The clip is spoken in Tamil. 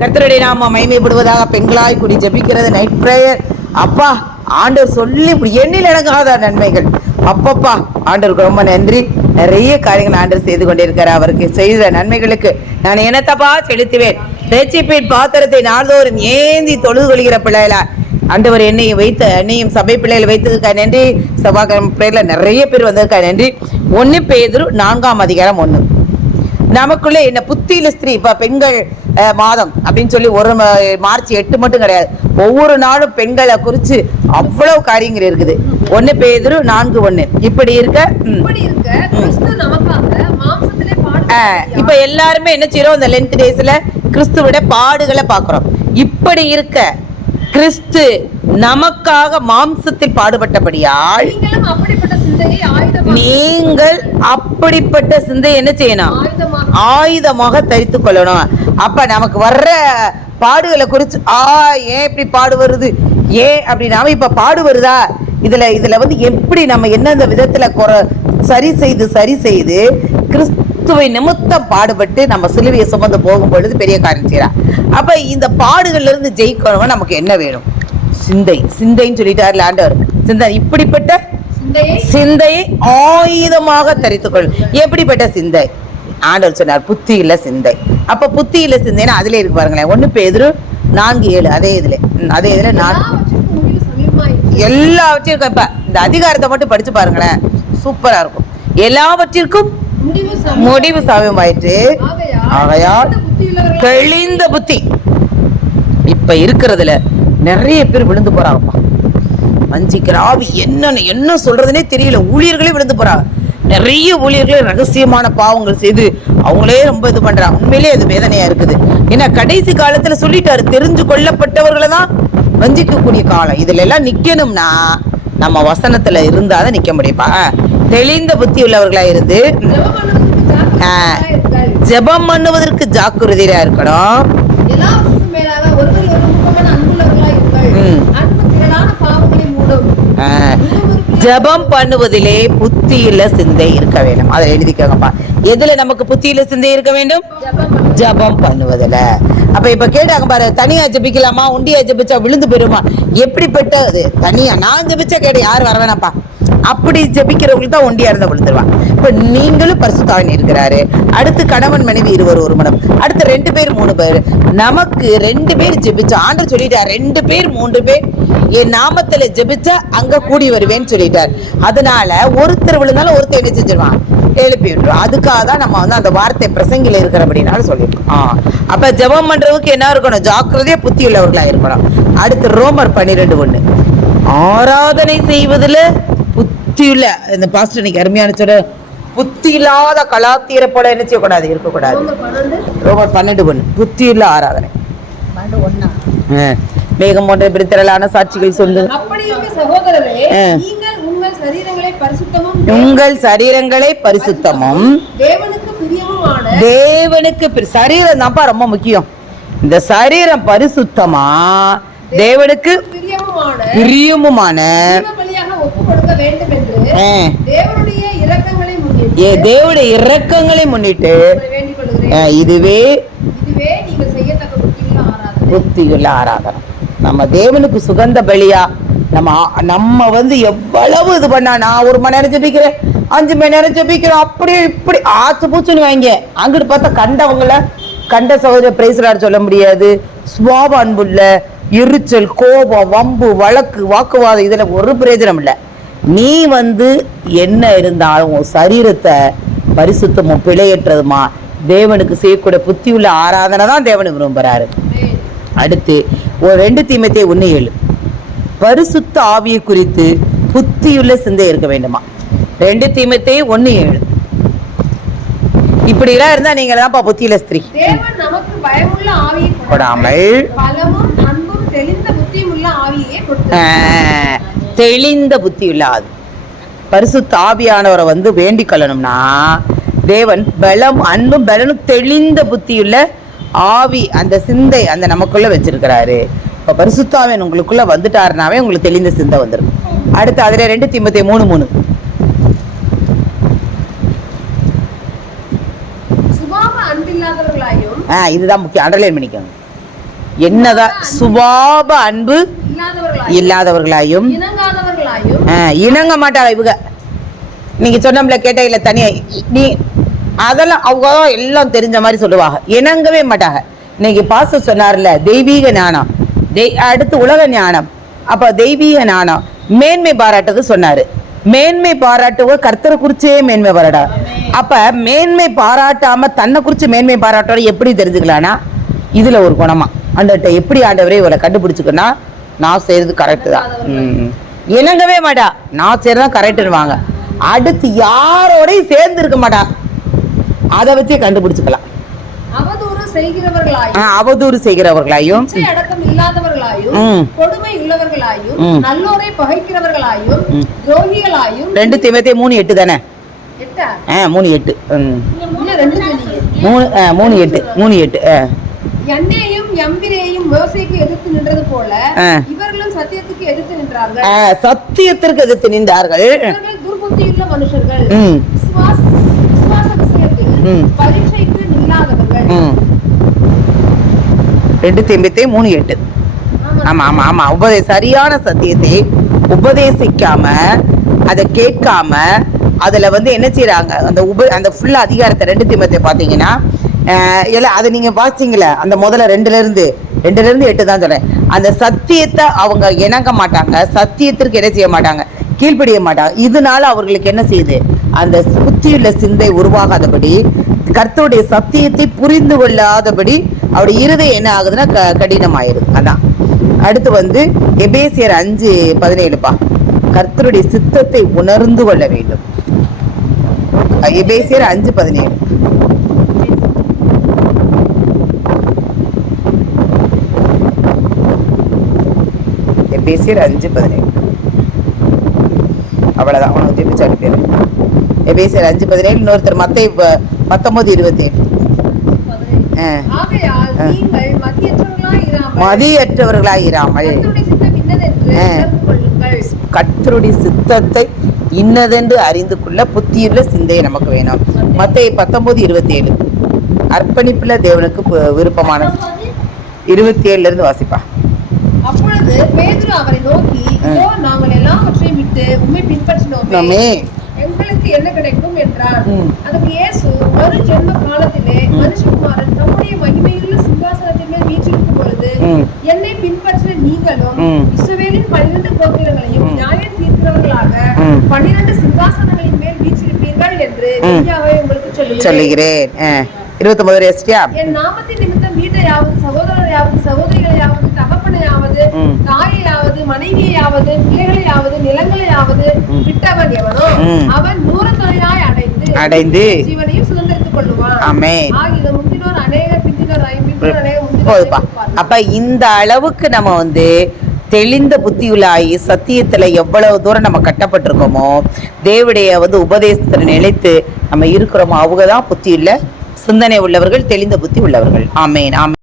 கர்த்தருடைய நாம மகிமைப்படுவதாக. பெண்களாய் கூடி ஜெபிக்கிறது நைட் பிரேயர். அப்பா, ஆண்டவர் சொல்லி இப்படி எண்ணில் அடங்காத நன்மைகள். அப்பப்பா, ஆண்டவருக்கு ரொம்ப நன்றி. நிறைய காரியங்கள் ஆண்டவர் செய்து கொண்டிருக்கிறார். அவருக்கு செய்த நன்மைகளுக்கு நான் என்னத்தப்பா செலுத்துவேன். ரட்சிப்பின் பாத்திரத்தை நாள்தோறும் ஏந்தி தொழுது கொள்கிற பிள்ளைகளா ஆண்டவர் என்னையும் சபை பிள்ளைகளை வைத்ததுக்காக நன்றி. சபாக்கிழமை பிரேயர்ல நிறைய பேர் வந்ததுக்காக நன்றி. 1 பேதுரு 4:1 நமக்குள்ளே என்ன புத்தியில ஸ்திரீ. இப்ப பெண்கள் மாதம் அப்படின்னு சொல்லி ஒரு மார்ச் 8 மட்டும் கிடையாது, ஒவ்வொரு நாளும் பெண்களை குறிச்சு அவ்வளவு காரியங்கள் இருக்குது. 1 பேதுரு 4:1 இப்படி இருக்க இப்ப எல்லாருமே என்ன செய்யறோம், இந்த லென்த் டேஸ்ல கிறிஸ்துவோட பாடுகளை பாக்குறோம். இப்படி இருக்க கிறிஸ்து நமக்காக மாம்சத்தில் பாடுபட்டபடியால் நீங்கள் அப்படிப்பட்ட சிந்தை என்ன செய்யணும், ஆயுதமாக தரித்துக் கொள்ளணும். அப்ப நமக்கு வர்ற பாடுகளை குறிச்சு ஏன் இப்படி பாடு வருது, ஏன் அப்படின்னா இப்ப பாடு வருதா, இதுல வந்து எப்படி நம்ம என்னென்ன விதத்துல சரி செய்து கிறிஸ்துவை நிமித்தம் பாடுபட்டு நம்ம சிலுவையை சுமந்து போகும் பொழுது பெரிய காரியம் செய்யலாம். அப்ப இந்த பாடுகள்ல இருந்து ஜெயிக்கணும். நமக்கு என்ன வேணும், சிந்தைன்னு சொல்லிட்டாரு ஆண்டவர். சிந்தை இப்படிப்பட்ட சிந்தையை ஆயுதமாக தரித்துக்கொள். எப்படிப்பட்ட சிந்தை ஆண்டவர் சொன்னார், புத்தி இல்ல சிந்தை. அப்ப புத்தி இல்ல சிந்தைன்னா அதுல இருக்கு பாருங்களேன். 1 பேதுரு 4:7 அதே இதுல எல்லாவற்றிற்கும் இப்ப இந்த அதிகாரத்தை மட்டும் படிச்சு பாருங்களேன், சூப்பரா இருக்கும். எல்லாவற்றிற்கும் முடிவு சமயமாயிற்று, ஆகையால் தெளிந்த புத்தி. இப்ப இருக்கிறதுல நிறைய பேர் விழுந்து போறாங்கப்பா. வஞ்சிக்கிற ஆவி என்ன சொல்றதுன்னே தெரியல. ஊழியர்களே விழுந்து போறாங்க. நிறைய ஊழியர்களே ரகசியமான பாவங்கள் செய்து அவங்களே ரொம்ப இது பண்றாங்க. உண்மையிலேயே அது வேதனையா இருக்குது. ஏன்னா கடைசி காலத்துல சொல்லிட்டாரு, தெரிஞ்சு கொள்ளப்பட்டவர்களை தான் வஞ்சிக்கக்கூடிய காலம். இதுல எல்லாம் நிக்கணும்னா நம்ம வசனத்துல இருந்தாதான் நிக்க முடியுப்பா. தெளிந்த புத்தி உள்ளவர்களா இருந்து ஜெபம் பண்ணுவதற்கு ஜாக்கிரதையா இருக்கணும். ஜெபம் பண்ணுவதிலே புத்தியில சிந்தை இருக்க வேண்டும். அதை எழுதிக்கோங்கப்பா. எதுல நமக்கு புத்தியில சிந்தை இருக்க வேண்டும், ஜெபம் பண்ணுவதில்ல. அப்ப இப்ப கேட்டாங்க பாரு, தனியா ஜெபிக்கலாமா, உண்டியா ஜெபிச்சா விழுந்து போயிருமா, எப்படிப்பட்டது தனியா நான் ஜெபிச்சா கேட்ட யாரும் வர வேணாப்பா. அப்படி ஜெபிக்கிறவங்களுக்கு தான் ஒண்டியா இருந்தா விழுந்துருவான். இப்ப நீங்களும் பரிசுத்தாவின் இருக்கிறாரு, அடுத்து கணவன் மனைவி 1 மனம், அடுத்து 2 பேர் 3 பேர், நமக்கு 2 பேர் ஜெபிச்சா ஆண்டவர் சொல்லிட்டார், 2 பேர் 3 பேர் என் நாமத்துல ஜெபிச்சா அங்க கூடி வருவேன்னு சொல்லிட்டார். அதனால ஒருத்தர் விழுந்தாலும் ஒருத்தர் என்ன செஞ்சிருவான், எழுப்பி விட்டுருவோம். அதுக்காக தான் நம்ம வந்து அந்த வார்த்தை பிரசங்கில இருக்கிறபடினாலும் சொல்லியிருக்கோம். அப்ப ஜெபம் பண்றதுக்கு என்ன இருக்கணும், ஜாக்கிரதையா புத்தி உள்ளவர்களா இருக்கணும். அடுத்து ரோமர் 12:1 ஆராதனை செய்வதில் புத்தியுள்ள, இந்த பாஸ்டர் இன்னைக்கு அருமையான சொல்ற, புத்தி இல்லாத கலாத்தீர போல என்ன செய்யக்கூடாது, இருக்கக்கூடாது. ரோமர் 12:1 புத்தியுள்ள ஆராதனை. மேகம் போன்ற பிரித்திரளான சாட்சிகள் சொல்லு. உங்கள் சரீரங்களை பரிசுத்தமும் தேவனுக்கு சரீரம் தான்ப்பா ரொம்ப முக்கியம். இந்த சரீரம் பரிசுத்தமா தேவனுக்கு பிரியமுமான தேவனுடைய இரக்கங்களை முன்னிட்டு இதுவே புத்தியுள்ள ஆராதனை. நம்ம தேவனுக்கு சுகந்த பலியா நம்ம வந்து எவ்வளவு இது பண்ணா, நான் 1 மணி நேரம் ஜெபிக்கிறேன், 5 மணி நேரம் ஜெபிக்கிறோம், அப்படியே இப்படி ஆச்சு பூச்சுன்னு வாங்க. அங்கிட்டு பார்த்தா கண்ட சகோதர பிரைஸ்லார் சொல்ல முடியாது. சுபாவ அன்புள்ள எரிச்சல், கோபம், வம்பு, வழக்கு, வாக்குவாதம், இதுல ஒரு பிரயோஜனம் இல்லை. நீ வந்து என்ன இருந்தாலும் உன் சரீரத்தை பரிசுத்தமும் பிழையற்றதுமா தேவனுக்கு செய்யக்கூடிய புத்தியுள்ள ஆராதனை தான் தேவனுக்கு விரும்புறாரு. அடுத்து 2 தீமோத்தேயு 1:7 பரிசுத்த ஆவியை குறித்து புத்தியுள்ள சிந்தை இருக்க வேண்டுமா. 2 தீமோத்தேயு 1:7 இப்படி எல்லாம் இருந்தா நீங்க தான்ப்பா புத்தியுள்ள ஸ்திரீ. தெளிந்த புத்தியுள்ள ஆவி. பரிசுத்த ஆவியானவரை வந்து வேண்டிக் கொள்ளணும்னா தேவன் பலம், அன்பும் பலனும் தெளிந்த புத்தியுள்ள ஆவி, அந்த சிந்தை அந்த நமக்குள்ள வச்சிருக்கிறாரு. இப்ப பரிசுத்த ஆவியானவர் உங்களுக்குள்ள வந்துட்டாருனாவே உங்களுக்கு தெளிந்த சிந்தை வந்துடும். அடுத்து அதுல 2 தீமோத்தேயு 3:3 இதுதான் முக்கியம், அண்டர்லைன் பண்ணிக்கோங்க. என்னதான் சுபாப அன்பு இல்லாதவர்களாயும் இணங்க மாட்டாங்க இவங்க. நீங்க சொன்னோம்ல கேட்டையில தனியா நீ அதெல்லாம் அவங்க எல்லாம் தெரிஞ்ச மாதிரி சொல்லுவாங்க, இணங்கவே மாட்டாங்க. இன்னைக்கு பாஸ்டர் சொன்னார்ல தெய்வீக ஞானம், அடுத்து உலக ஞானம். அப்ப தெய்வீக ஞானம் மேன்மை பாராட்டுறது சொன்னாரு. மேன்மை பாராட்டுவ கர்த்தரை குறிச்சே மேன்மை பாராட்டா. அப்ப மேன்மை பாராட்டாம தன்னை குறிச்சு மேன்மை பாராட்டோட எப்படி தெரிஞ்சுக்கலாம்னா இதுல ஒரு குணமா அந்த எப்படி ஆண்டவரே இவளை கண்டுபிடிச்சுக்கன்னா நான் செய்யறது கரெக்டு தான். இணங்கவே மாட்டா, நான் செய்யறதான் கரெக்டுன்னு வாங்க. அடுத்து யாரோடையும் சேர்ந்து இருக்க மாட்டா, அதை வச்சே கண்டுபிடிச்சுக்கலாம். அவதூறு செய்கிறவர்களாயும் கொடுமை உள்ளவர்களாயும் நல்லோரை பகைக்கிறவர்களாயும் துரோகிகளாயும் 2 தீமோத்தேயு 3:8 தானே? 3:8 3:8 எண்ணேயும் யம்பிரேயும் மோசேக்கு எதிர்த்து நின்றது போல இவர்களும் சத்தியத்துக்கு எதிர்த்து நின்றார்கள். சத்தியத்திற்கு எதிர்த்து நின்றார்கள். இவர்கள் துர்புத்தியுள்ள மனுஷர்கள், விசுவாச விஷயத்தில் பரீட்சைக்கு நில்லாதவர்கள். 2 தீமோத்தேயு 3:8. ஆமா ஆமா ஆமா. சரியான சத்தியத்தை உபதேசிக்காம அதை கேட்காம அதுல என்ன செய்யறாங்க, அந்த ஃபுல் அதிகாரத்தை 2 தீமோத்தேயு பாத்தீங்கன்னா அதை நீங்க வாசிச்சீங்களே, அந்த முதல்ல 2ல இருந்து 8 தான் சொல்றேன். அந்த சத்தியத்தை அவங்க இணங்க மாட்டாங்க, சத்தியத்திற்கு என்ன செய்ய மாட்டாங்க, கீழ்ப்படிய மாட்டாங்க. இதனால அவர்களுக்கு என்ன செய்யுது, அந்த புத்தியுள்ள சிந்தை உருவாகாதபடி, கர்த்தருடைய சத்தியத்தை புரிந்து கொள்ளாதபடி அவருடைய இருதயம் என்ன ஆகுதுன்னா கடினமாயிருது. அதான் அடுத்து எபேசியர் 5:17 கர்த்தருடைய சித்தத்தை உணர்ந்து கொள்ள வேண்டும். எபேசியர் 5:17. எபேசியர் 5:17. அவ்வளவுதான், உனக்கு ஜெபிச்சு அனுப்பிடு. எபேசியர் 5:17. இன்னொருத்தர் மத்தேயு 19:27. மதியற்றவர்களாயிராமல் கர்த்தருடைய சித்தத்தை இன்னதென்று அறிந்து கொள்ள புத்தியுள்ள சிந்தையை நமக்கு வேணும். மத்தேயு 19:27. அர்ப்பணிப்புல தேவனுக்கு விருப்பமான 27ல இருந்து வாசிப்பா. அப்பொழுது பேதுரு அவரை நோக்கி, இதோ நாங்கள் எல்லாவற்றையும் விட்டு உம்மை பின்பற்றினோமே, எங்களுக்கு என்ன கிடைக்கும் என்றார். அதுக்கு இயேசு, மறு ஜென்ம காலத்திலே மனுஷகுமாரன் தம்முடைய மகிமையுள்ள சிங்காசனத்தின் மேல் வீற்றிருக்கும் பொழுது என்னை பின்பற்றின நீங்களும் இஸ்ரவேலின் 12 கோத்திரங்களையும் நியாயம் தீர்க்கிறவர்களாக 12 சிங்காசனங்களின் மேல் வீற்றிருப்பீர்கள் என்று மெய்யாகவே உங்களுக்கு சொல்லுகிறேன். 29 என் நாமத்தின் நிமித்தம் வீட்டையாவது சகோதரரையாவது சகோதரிகளையாவது தகப்பனையாவது தாயையாவது மனைவியையாவது பிள்ளைகளையாவது நிலங்களையாவது விட்டவன் எவனோ அவன் 100 தலையாய் அடைந்து ஜீவனையும் சுதந்திரித்துக் கொள்ளுவான். ஆமென். ஆகிலும் முந்தினோர் அநேகர் பிந்தினோர் ஐம்பது. அப்ப இந்த அளவுக்கு நம்ம தெளிந்த புத்தியுள்ளாகி சத்தியத்துல எவ்வளவு தூரம் நம்ம கட்டப்பட்டிருக்கோமோ, தேவடைய உபதேசத்துல நிலைத்து நம்ம இருக்கிறோமோ, அவங்கதான் புத்தியுள்ள சிந்தனை உள்ளவர்கள், தெளிந்த புத்தி உள்ளவர்கள். ஆமென் ஆமென்.